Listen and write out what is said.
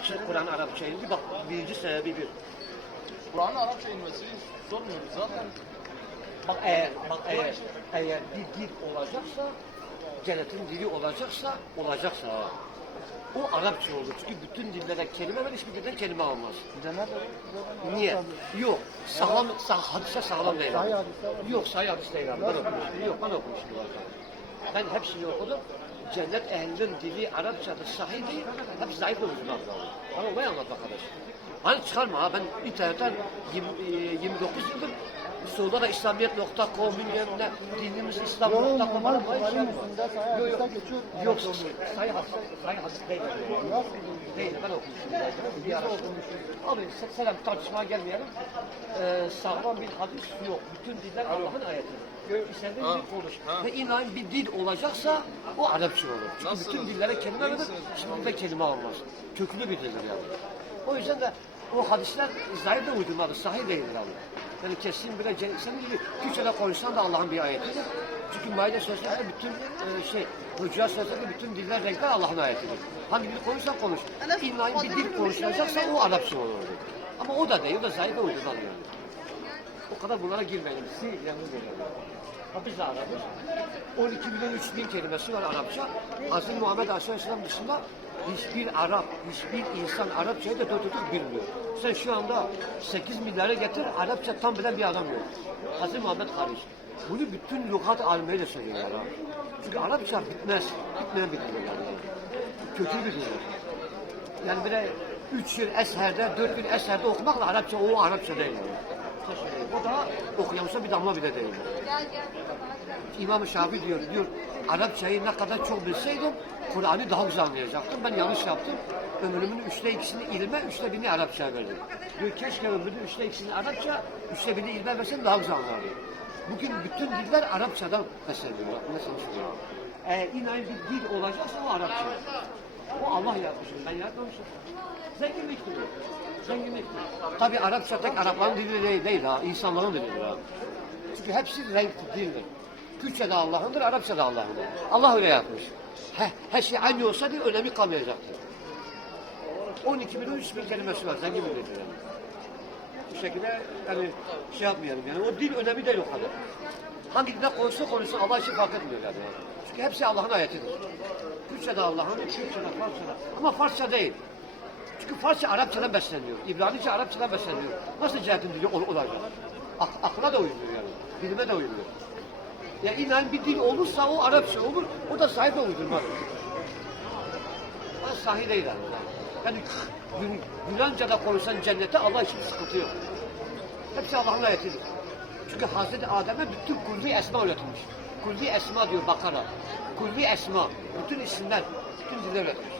Niçin Kur'an Arapça indi? Bak birinci sebebi bir. Kur'an'ın Arapça inmesi sormuyoruz zaten. Bak eğer, bak eğer, eğer bir dil olacaksa, cennetin dili olacaksa, olacaksa. O Arapça olur. Çünkü bütün dillere kelime var, hiçbir dilden kelime almaz. Cennet Niye? Yok. Sağlam, sağ, hadise sağlam değil. Yok, sahih hadis değil. Ben okumuştum. Yok, ben okumuştum. Ben hepsini okudum. Cennet ehlinin dili Arapçada sahih değil. Hep zayıf oluşlar. Ama olay anlat arkadaş. Hani çıkarma ha. Ben internetten 20, e, 29 yıldır Suuda'da İslamiyet.com bilmem ne dinimiz İslam.com var. Sahih Yok, yok. Yok, sahih hadis, sahih hadis değil. Değil, ben okumuşum. Bir ara Abi se- selam tartışmaya gelmeyelim. Ee, sağlam bir hadis yok. Bütün diller Allah'ın ayeti. Bir konuş. ha. Ve inan bir dil olacaksa o Arapça olur. Çünkü Nasıl? bütün dillere kelime verir, şimdi de kelime almaz. Köklü bir dildir yani. O yüzden de o hadisler zahir de uydurmadır, sahih değildir abi. Yani kesin bile senin gibi Türkçe'de konuşsan da Allah'ın bir ayetidir. Çünkü Maide sözlerinde bütün e, şey, Hucurat sözlerinde bütün diller, renkler Allah'ın ayetidir. Hangi dil konuşsan konuş. İlla bir dil konuşulacaksa o Arapça olur. Ama o da değil, o da zahir de uydurmadır yani. O kadar bunlara girmeyelim. Siz yalnız verelim. Ha biz de Arapız. 12 milyon 3 bin kelimesi var Arapça. Hazreti Muhammed Aleyhisselam dışında hiçbir Arap, hiçbir insan Arapçayı da doğru düzgün bilmiyor. Sen şu anda 8 milyara getir, Arapça tam bilen bir adam yok. Hazreti Muhammed hariç. Bunu bütün lügat alimleri de söylüyorlar. Çünkü Arapça bitmez, bitmeyen bir dil yani. Kötü bir dil. Yani böyle üç yıl Esher'de, dört yıl Esher'de okumakla Arapça o Arapça değil. O da okuyamsa bir damla bile değil. İmam-ı Şafii diyor, diyor Arapçayı ne kadar çok bilseydim Kur'an'ı daha güzel anlayacaktım. Ben yanlış yaptım. Ömrümün üçte ikisini ilme, üçte birini Arapçaya verdim. Diyor keşke ömrümün üçte ikisini Arapça, üçte birini ilme versem daha güzel anlardım. Bugün bütün diller Arapçadan besleniyor. Mesela. Eğer inayın bir dil olacaksa o Arapça. O Allah yapmış. Ben yaratmamışım. Zenginliktir. Zenginliktir. Tabi Arapça tek Arapların dili değil, değil ha. İnsanların dilidir ha. Çünkü hepsi renk dildir. Kürtçe de Allah'ındır, Arapça da Allah'ındır. Allah öyle yapmış. He, her şey aynı olsa diye önemi kalmayacaktır. 12 bin, 13 bin kelimesi var. Zengin bir yani. Bu şekilde yani şey yapmayalım yani. O dil önemi değil o kadar. Hangi dilde konuşsa konuşsa Allah için fark etmiyor yani. Çünkü hepsi Allah'ın ayetidir. Kürtçe de Allah'ın, Kürtçe de Farsça. Ama Farsça değil. Çünkü Farsça Arapçadan besleniyor. İbranice Arapçadan besleniyor. Nasıl cihetin dili ol- olacak? Ak akla da uymuyor yani. Bilime de uymuyor. Ya inan bir dil olursa o Arapça olur, o da sahip de uydurmaz. O sahih değil yani. Yani Yun- Yunanca'da konuşsan cennete Allah için sıkıntı yok. Hepsi Allah'ın ayetidir. Çünkü Hazreti Adem'e bütün kulli esma öğretilmiş. Kulli esma diyor Bakara. Kulli esma. Bütün isimler, bütün diller öğretilmiş.